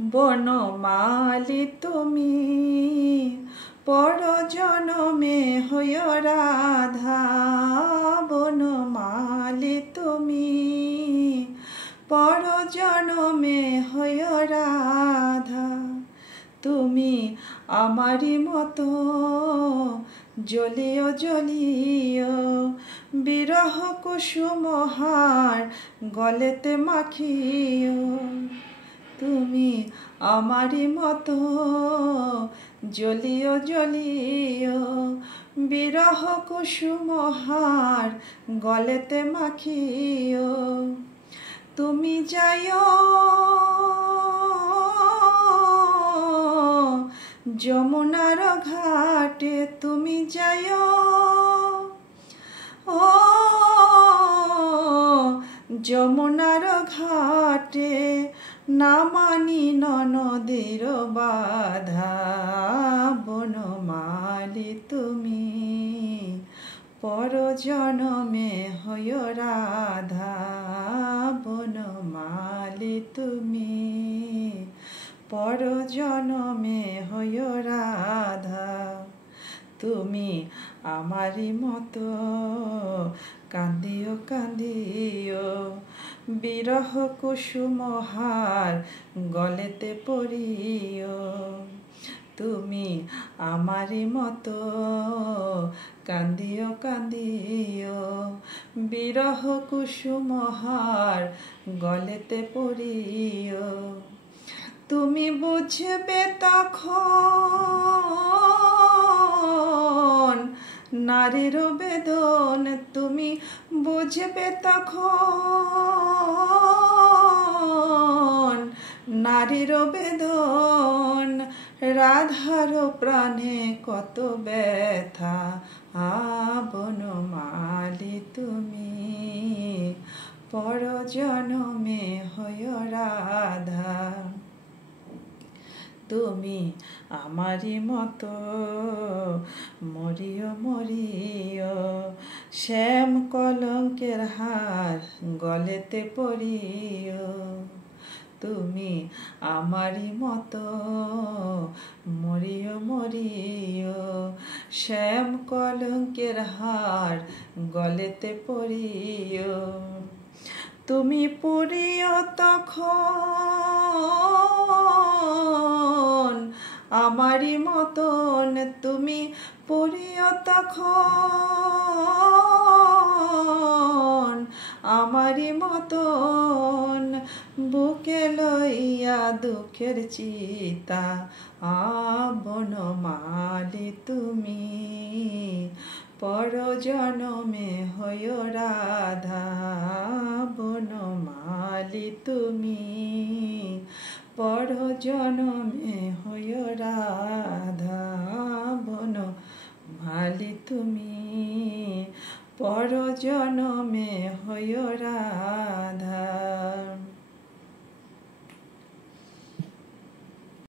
বনমালী তুমি পর জনমে হয় রাধা। বনমালী তুমি পর জনমে হয় রাধা। তুমি আমারি মতো জ্বলিও জ্বলিও বিরহ কুসুমহার গলেতে মাখিও। তুমি আমারি মতো জ্বলিও জ্বলিও বিরহ কুসুমহার গলেতে মাখিও। তুমি যাইও যমুনার ঘাটে, তুমি যাইও ও যমুনার ঘাটে, না মানি ননদের বাধা। বনমালী তুমি পর জনমে হয় রাধা। বনমালী তুমি পর জনমে হয় রাধা। তুমি আমারি মতো কান্দিও কান্দিও বিরহ কুসুমহার গলেতে পড়িও। তুমি আমারি মতো কান্দিও কান্দিও বিরহ কুসুমহার গলেতে পড়িও। তুমি বুঝবে তখন নারীর বেদন, তুমি বুঝবে তখন নারীর বেদন। রাধার প্রাণে কত ব্যথা। বনমালী তুমি পর জনমে হয় রাধা। তুমি আমারি মতো মরিও মরিও শ্যাম কলঙ্কের হার গলেতে পরিও। তুমি আমারি মতো মরিও মরিও শ্যাম কলঙ্কের হার গলেতে পরিও। তুমি পড়িও তখন আমারি মতন, তুমি পড়িও তখন আমারি মতন বুকে লইয়া দুঃখের চিতা। বনমালী তুমি পর জনমে হয় রাধা। বনমালী তুমি পর জনমে হয় রাধা। বনমালী তুমি পর জনমে হয় রাধা।